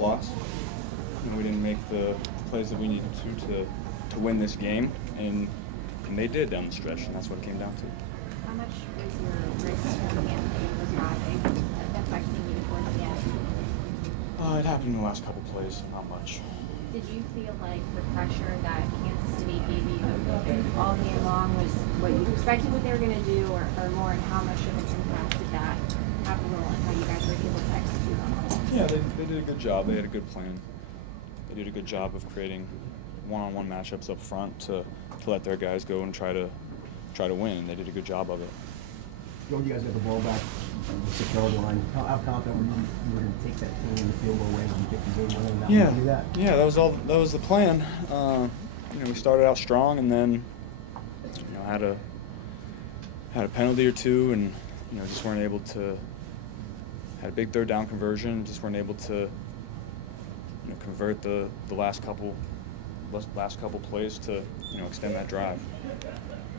loss. We didn't make the plays that we needed to win this game, and they did down the stretch, and that's what it came down to. How much was your wrist and hand was driving affecting you towards the end? It happened in the last couple plays, not much. Did you feel like the pressure that Kansas City gave you all game long was what you expected what they were going to do, or more, and how much of an impact did that have a little on how you guys were able to execute on it? Yeah, they did a good job. They had a good plan. They did a good job of creating one-on-one matchups up front to let their guys go and try to win, and they did a good job of it. When you guys got the ball back, the third line, how confident were you were going to take that team in the field goal range and get the game winning? Yeah, that was the plan. We started out strong, and then had a penalty or two, and just weren't able to. Had a big third down conversion, just weren't able to convert the last couple plays to extend that drive.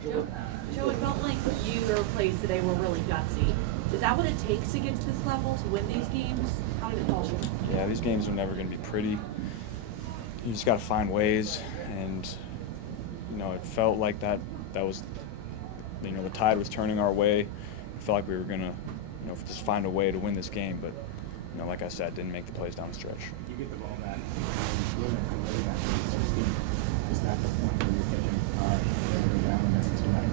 Joe, it felt like your plays today were really gutsy. Is that what it takes to get to this level, to win these games? How did it fall? Yeah, these games are never going to be pretty. You just got to find ways, and it felt like that was, the tide was turning our way. It felt like we were going to, just find a way to win this game, but like I said, didn't make the plays down the stretch. You get the ball back. Is that the point where you're thinking, all right, we're going to go down and that's tonight?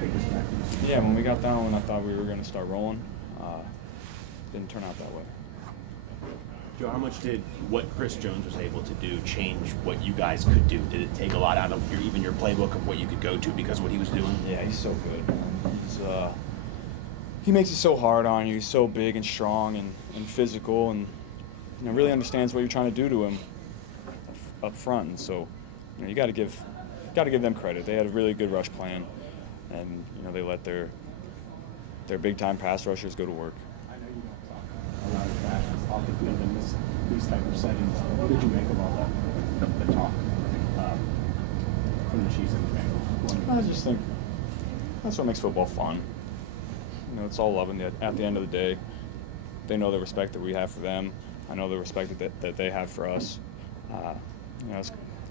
Take this back. Yeah, when we got down, when I thought we were going to start rolling, didn't turn out that way. Joe, how much did what Chris Jones was able to do change what you guys could do? Did it take a lot out of even your playbook of what you could go to because of what he was doing? Yeah, he's so good, man. He makes it so hard on you. He's so big and strong and physical, and really understands what you're trying to do to him up front. And so, you got to give them credit. They had a really good rush plan, and they let their big time pass rushers go to work. I know you don't talk a lot of fashions off the field in these type of settings. What did you make of all the talk from the Chiefs and the Bengals? I just think that's what makes football fun. It's all love at the end of the day. They know the respect that we have for them. I know the respect that they have for us.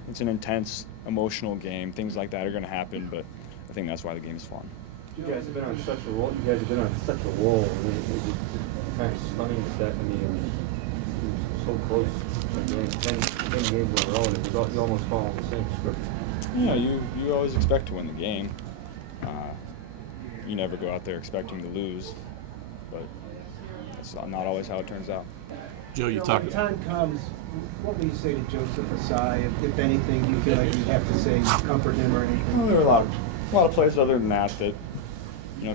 It's an intense, emotional game. Things like that are going to happen, but I think that's why the game is fun. You guys have been on such a roll. It's kind of stunning that so close to 10 games in a row, and you almost follow the same script. Yeah, you always expect to win the game. You never go out there expecting to lose, but that's not always how it turns out. Joe, you talked. When time comes, what will you say to Joseph Asai? If anything, do you feel like you have to say comfort him or anything? Well, there were a lot of plays other than that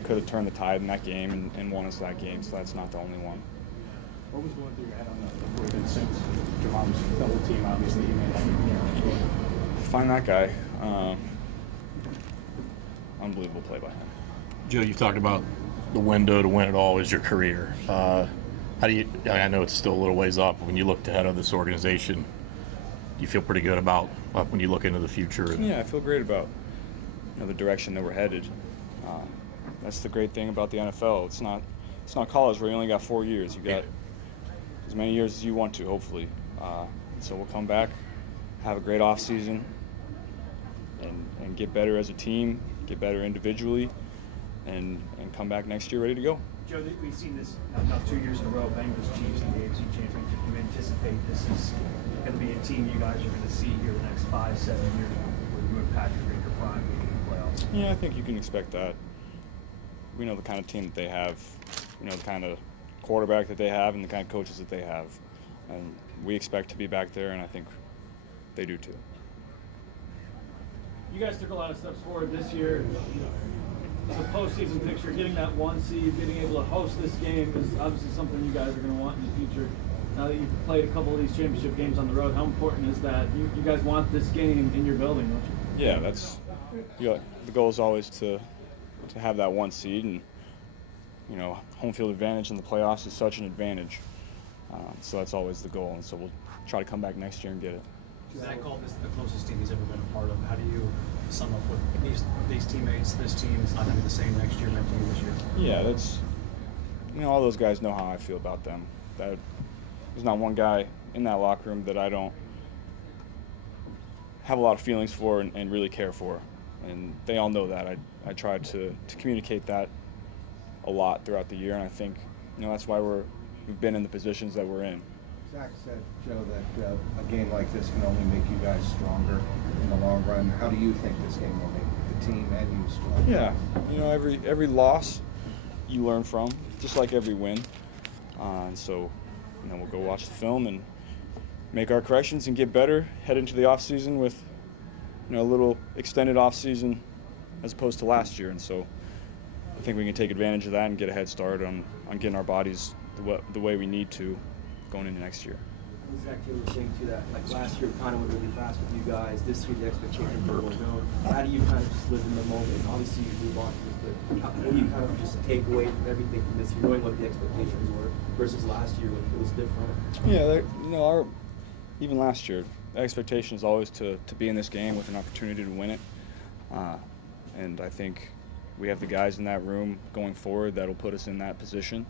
could have turned the tide in that game and won us that game. So that's not the only one. What was going through your head on the 4th and 6? Jamal's double team, obviously, you made that. Find that guy. Unbelievable play by him. Joe, you talked about the window to win it all is your career. How do you? I know it's still a little ways up. But when you look ahead of this organization, do you feel pretty good about when you look into the future? Yeah, I feel great about the direction that we're headed. That's the great thing about the NFL. It's not college where you only got 4 years. You got as many years as you want to, hopefully. So we'll come back, have a great off season, and get better as a team, get better individually, and come back next year ready to go. Joe, we've seen this now 2 years in a row, Bengals, Chiefs, and the AFC Championship. Do you anticipate this is going to be a team you guys are going to see here the next 5-7 years where you and Patrick are in your prime being in the playoffs? Yeah, I think you can expect that. We know the kind of team that they have, the kind of quarterback that they have, and the kind of coaches that they have. And we expect to be back there, and I think they do too. You guys took a lot of steps forward this year. The postseason picture, getting that 1 seed, being able to host this game is obviously something you guys are going to want in the future. Now that you've played a couple of these championship games on the road, how important is that? You guys want this game in your building, don't you? Yeah, that's the goal is always to have that 1 seed, and home field advantage in the playoffs is such an advantage. So that's always the goal, and so we'll try to come back next year and get it. Zach called this the closest team he's ever been a part of. How do you sum up with these teammates, this team is not going to be the same next year meant to be this year? Yeah, that's all those guys know how I feel about them. That there's not one guy in that locker room that I don't have a lot of feelings for and really care for. And they all know that. I try to communicate that a lot throughout the year, and I think that's why we've been in the positions that we're in. Zach said, Joe, that a game like this can only make you guys stronger in the long run. How do you think this game will make the team and you stronger? Yeah, every loss you learn from, just like every win. And so, we'll go watch the film and make our corrections and get better. Head into the off season with, a little extended off season as opposed to last year. And so, I think we can take advantage of that and get a head start on getting our bodies the way we need to going into next year. Zach Taylor was saying too that last year kind of went really fast with you guys. This year the expectations were more known. How do you kind of just live in the moment? Obviously you move on to this, but what do you kind of just take away from everything from this year, knowing what the expectations were versus last year when it was different? Yeah, even last year, the expectation is always to be in this game with an opportunity to win it. And I think we have the guys in that room going forward that'll put us in that position,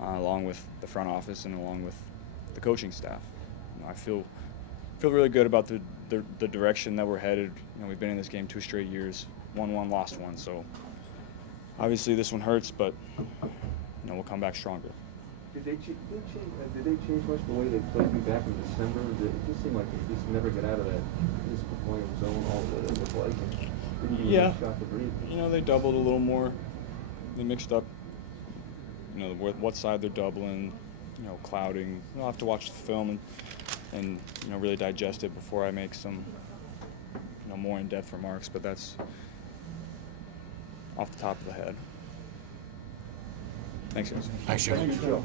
along with the front office and along with the coaching staff. I feel really good about the direction that we're headed. We've been in this game 2 straight years, won one, lost one. So obviously this one hurts, but we'll come back stronger. Did they change much the way they played you back in December? It just seemed like they just never get out of that disappointing zone all the play. Yeah. Shot to breathe. They doubled a little more. They mixed up, what side they're doubling, clouding. I'll have to watch the film and really digest it before I make some, more in-depth remarks. But that's off the top of the head. Thanks, guys. Thanks, Joe.